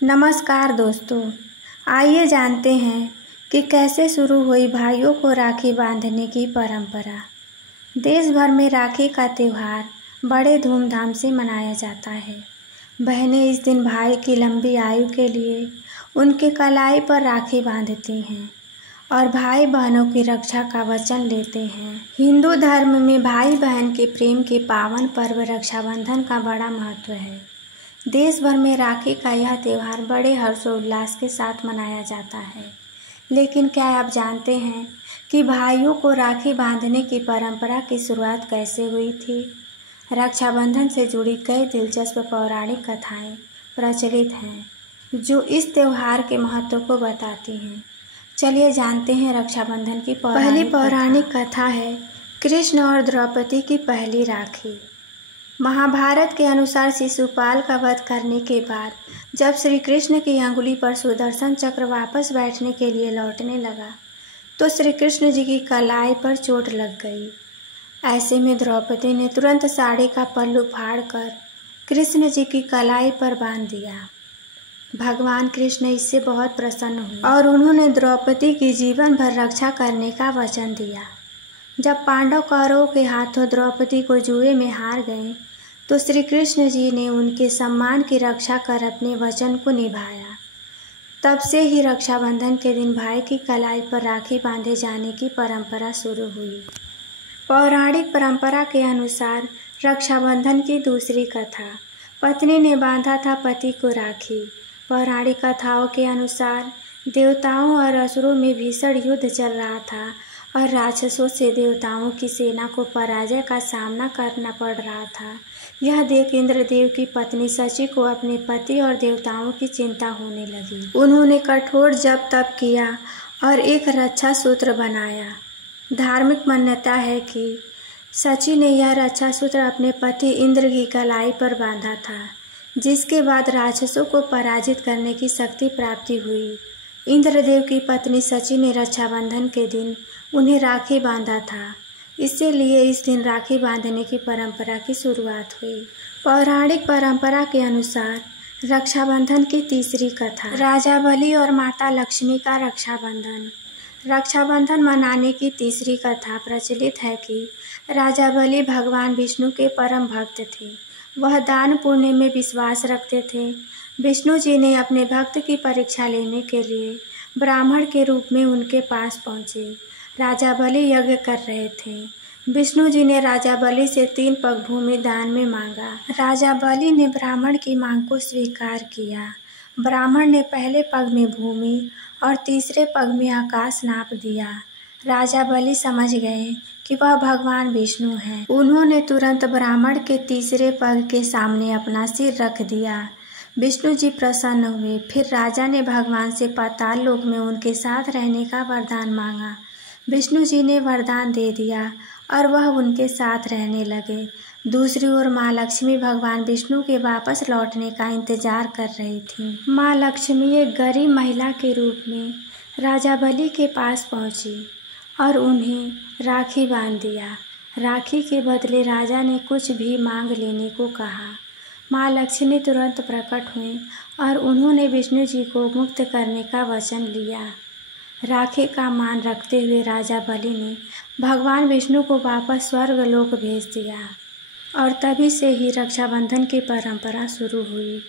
नमस्कार दोस्तों, आइए जानते हैं कि कैसे शुरू हुई भाइयों को राखी बांधने की परंपरा। देश भर में राखी का त्यौहार बड़े धूमधाम से मनाया जाता है। बहनें इस दिन भाई की लंबी आयु के लिए उनके कलाई पर राखी बांधती हैं और भाई बहनों की रक्षा का वचन लेते हैं। हिंदू धर्म में भाई बहन के प्रेम के पावन पर्व रक्षाबंधन का बड़ा महत्व है। देश भर में राखी का यह त्यौहार बड़े हर्षोल्लास के साथ मनाया जाता है। लेकिन क्या आप जानते हैं कि भाइयों को राखी बांधने की परंपरा की शुरुआत कैसे हुई थी? रक्षाबंधन से जुड़ी कई दिलचस्प पौराणिक कथाएं प्रचलित हैं जो इस त्यौहार के महत्व को बताती हैं। चलिए जानते हैं रक्षाबंधन की पहली पौराणिक कथा है कृष्ण और द्रौपदी की पहली राखी। महाभारत के अनुसार शिशुपाल का वध करने के बाद जब श्री कृष्ण की अंगुली पर सुदर्शन चक्र वापस बैठने के लिए लौटने लगा तो श्री कृष्ण जी की कलाई पर चोट लग गई। ऐसे में द्रौपदी ने तुरंत साड़ी का पल्लू फाड़कर कृष्ण जी की कलाई पर बांध दिया। भगवान कृष्ण इससे बहुत प्रसन्न हुए और उन्होंने द्रौपदी की जीवन भर रक्षा करने का वचन दिया। जब पांडव कौरवों के हाथों द्रौपदी को जुए में हार गए तो श्री कृष्ण जी ने उनके सम्मान की रक्षा कर अपने वचन को निभाया। तब से ही रक्षाबंधन के दिन भाई की कलाई पर राखी बांधे जाने की परंपरा शुरू हुई। पौराणिक परंपरा के अनुसार रक्षाबंधन की दूसरी कथा, पत्नी ने बांधा था पति को राखी। पौराणिक कथाओं के अनुसार देवताओं और असुरों में भीषण युद्ध चल रहा था और राक्षसों से देवताओं की सेना को पराजय का सामना करना पड़ रहा था। यह देख इंद्रदेव की पत्नी शची को अपने पति और देवताओं की चिंता होने लगी। उन्होंने कठोर जप तप किया और एक रक्षा सूत्र बनाया। धार्मिक मान्यता है कि शची ने यह रक्षा सूत्र अपने पति इंद्र की कलाई पर बांधा था, जिसके बाद राक्षसों को पराजित करने की शक्ति प्राप्ति हुई। इंद्रदेव की पत्नी शची ने रक्षाबंधन के दिन उन्हें राखी बांधा था, इसीलिए इस दिन राखी बांधने की परंपरा की शुरुआत हुई। पौराणिक परंपरा के अनुसार रक्षाबंधन की तीसरी कथा, राजा बलि और माता लक्ष्मी का रक्षाबंधन। रक्षाबंधन मनाने की तीसरी कथा प्रचलित है कि राजा बलि भगवान विष्णु के परम भक्त थे। वह दान पुण्य में विश्वास रखते थे। विष्णु जी ने अपने भक्त की परीक्षा लेने के लिए ब्राह्मण के रूप में उनके पास पहुँचे। राजा बलि यज्ञ कर रहे थे। विष्णु जी ने राजा बलि से 3 पग भूमि दान में मांगा। राजा बलि ने ब्राह्मण की मांग को स्वीकार किया। ब्राह्मण ने पहले पग में भूमि और तीसरे पग में आकाश नाप दिया। राजा बलि समझ गए कि वह भगवान विष्णु हैं। उन्होंने तुरंत ब्राह्मण के तीसरे पग के सामने अपना सिर रख दिया। विष्णु जी प्रसन्न हुए। फिर राजा ने भगवान से पाताल लोक में उनके साथ रहने का वरदान मांगा। विष्णु जी ने वरदान दे दिया और वह उनके साथ रहने लगे। दूसरी ओर माँ लक्ष्मी भगवान विष्णु के वापस लौटने का इंतजार कर रही थी। माँ लक्ष्मी एक गरीब महिला के रूप में राजा बलि के पास पहुंची और उन्हें राखी बांध दिया। राखी के बदले राजा ने कुछ भी मांग लेने को कहा। माँ लक्ष्मी तुरंत प्रकट हुई और उन्होंने विष्णु जी को मुक्त करने का वचन लिया। राखी का मान रखते हुए राजा बलि ने भगवान विष्णु को वापस स्वर्ग लोक भेज दिया और तभी से ही रक्षाबंधन की परंपरा शुरू हुई।